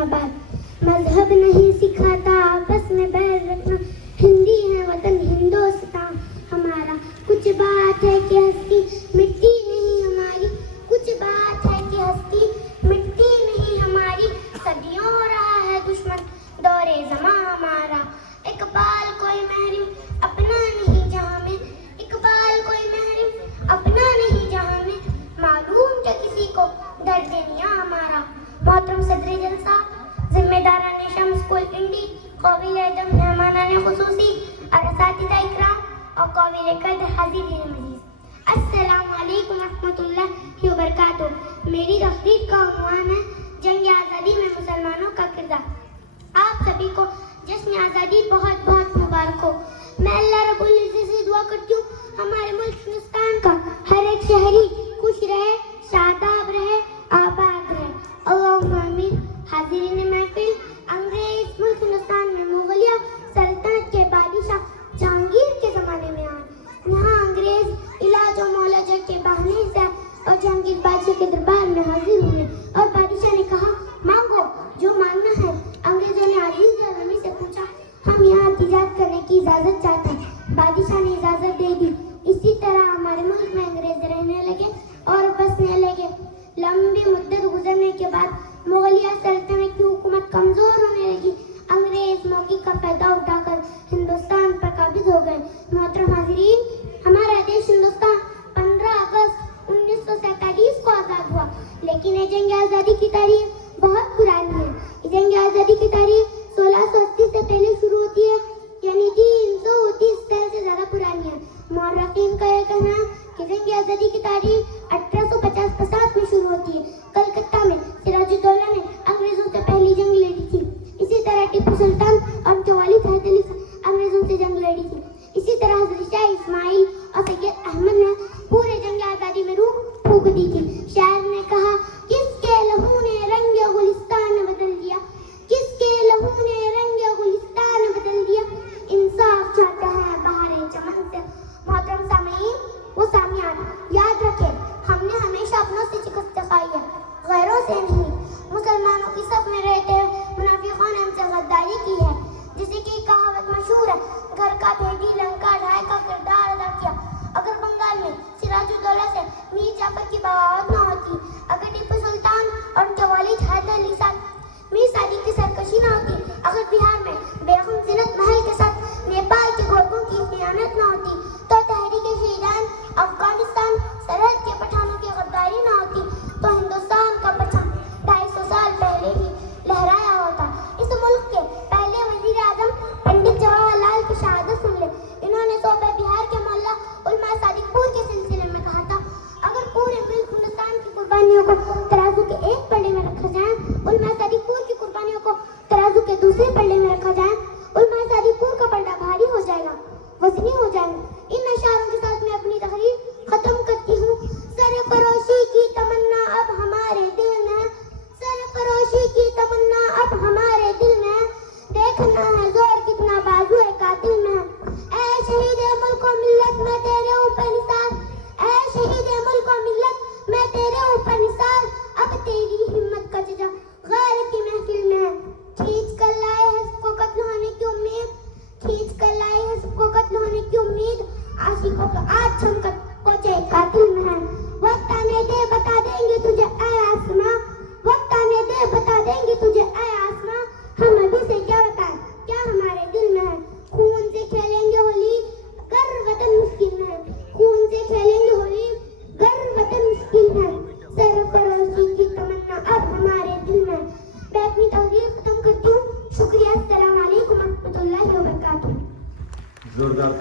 अम्मा बात। मजहब नहीं सिखाता आपस में बैर रखना, हिंदी है वतन हिंदुस्तान हमारा। कुछ बात है कि हस्ती मिट्टी नहीं हमारी, कुछ बात है कि हस्ती मिट्टी नहीं हमारी। सदियों रहा है दुश्मन दौरे ज़मां हमारा। इकबाल कोई महरिम अपना नहीं जहां में, इकबाल कोई महरिम अपना नहीं जहां में। मालूम क्या किसी को दर्द दुनिया हमारा। मोहतरम सदर जलसा, जिम्मेदारान शम्स कुल इंडी, काबिल-ए-अदब मेहमानान खुसूसी और असातिज़ा इकराम और काबिल-ए-कद्र हाज़िरीन मजीद, अस्सलामु अलैकुम रहमतुल्लाहि व बरकातुहू। मेरी तक़रीर का उन्वान है जंग आज़ादी में मुसलमानों का किरदार। आप सभी को जश्न आज़ादी बहुत बहुत मुबारक हो। मैं अल्लाह रब्बुल इज़्ज़त से दुआ करती हूँ हमारे मुल्क हिंदुस्तान का हर एक शहरी खुश रहे, शादाब रहे, आबाद रहे। अल्लाहुम्मा आमीन। हाज़िरीन महफिल, अंग्रेज मुल्क हिंदुस्तान में मुगलिया सल्तनत के बादशाह जहांगीर के ज़माने में आए। यहाँ अंग्रेज इलाज और मौलाजा के बहाने से और जहांगीर बादशाह के दरबार में हाजिर हुए और बादशाह ने कहा, मांगो जो मांगना है। अंग्रेजों ने अजीज और रमी से पूछा, हम यहाँ तिजारत करने की इजाज़त चाहते हैं। बादशाह ने इजाज़त दे दी। इसी तरह हमारे मुल्क में अंग्रेज रहने लगे और बसने लगे। लंबी मुद्दत गुजरने के बाद मुगलिया सल्तनत की हुकूमत कमज़ोर होने लगी। अंग्रेज मौके का फ़ायदा उठाकर हिंदुस्तान पर काबिज हो गए। मोहतरम हाज़िरीन, हमारा देश हिंदुस्तान 15 अगस्त 1947 को आज़ाद हुआ, लेकिन ये जंग आज़ादी की तारीख बहुत पुरानी है। ये जंग आज़ादी की तारीख 1680 से पहले शुरू होती है, यानी 330 साल से ज़्यादा पुरानी है। मुअर्रिखीन का यह कहना है कि जंग आज़ादी की तारीख 1850 में शुरू होती है। कलकत्ता में सिराजुद्दौला ने अंग्रेजों से पहली जंग लड़ी थी। इसी तरह टीपू सुल्तान और उनके वालिद हैदर अली अंग्रेजों से जंग लड़ी थी। इसी तरह हज़रत शाह इस्माइल और सैयद अहमद ने पूरे जंग आज़ादी में रूह फूंक दी थी। शायर ने कहा, किसके लहू ने रंग गुलिस्तान बदल दिया, किसके लहू ने रंग गुलिस्तान बदल दिया। इंसाफ चाहता है बहारे चमन से। मोहतरम सामीन वो सामियान, याद रखें, हमने हमेशा अपनों से शिकस्त खाई है, गैरों से नहीं। मुसलमानों की सफ में रहते हुए मुनाफिकों ने हमसे गद्दारी की है। जैसे कि कहावत मशहूर है, घर का भेदी लंका ढाई का किरदार अदा किया। अगर बंगाल में सिराजुद्दौला से मीर जाफर की बगावत न होती, अगर टीपू सुल्तान और उनके वालिद हैदर अली मीर सादिक की सरकशी न होती, अगर बिहार में बेगम ज़ीनत महल के साथ नेपाल के गोरखों की खियानत न होती, तो तहरीक-ए-शहीदान अफगानिस्तान सरहद के पठानों की गद्दारी न होती, तो हिंदुस्तान का परचम 250 साल पहले ही लहराया होता। इस मुल्क के पहले वजीर आजम पंडित जवाहरलाल की शहादत सुन ले। इन्होंने सूबे बिहार के मोहल्ला उलमा सादिकपुर के सिलसिले में कहा था, अगर पूरे मुल्क हिंदुस्तान की कुर्बानियों को तराजू के एक पल्ले में रखा जाए, उलमा सादिकपुर की कुर्बानियों को तराजू के दूसरे पल्ले में रखा जाए, उलमा सादिकपुर का पलड़ा भारी हो जाएगा, वज़नी हो जाएगा। इन अशारों के साथ मैं अपनी तकरीर खत्म करती हूँ। सरफरोशी की तमन्ना अब हमारे दिल में, सरफरोशी की तमन्ना अब हमारे दिल में, देखना है जोर कितना बाजू है कातिल में। ऐ शहीद मुल्क और मिल्लत मैं तेरे ऊपर निसार, ऐ शहीद मुल्क और मिल्लत मैं तेरे ऊपर निसार। अब तेरी हिम्मत का जजा गैर की महफिल में, खींच कर लाए हैं सबको कत्ल होने की उम्मीद, खींच कर लाए हैं सबको कत्ल होने की उम्मीद। आशिकों का आज छमकर पहुंचे कातिल में है। वक्त आने दे बता देंगे तुझे ऐ आसमां, वक्त आने दे बता देंगे तुझे ऐ आसमां। हम अभी से क्या बताएं क्या हमारे दिल में है। खून से खेलेंगे होली गर वतन मुश्किल में है, खून से खेलेंगे होली गर वतन मुश्किल में है। सरफरोशी की तमन्ना अब हमारे दिल में। मैं अपनी तकरीर खत्म करती हूँ। शुक्रिया। अस्सलाम वालेकुम रहमतुल्लाहि व बरकातुहू। जोरदार।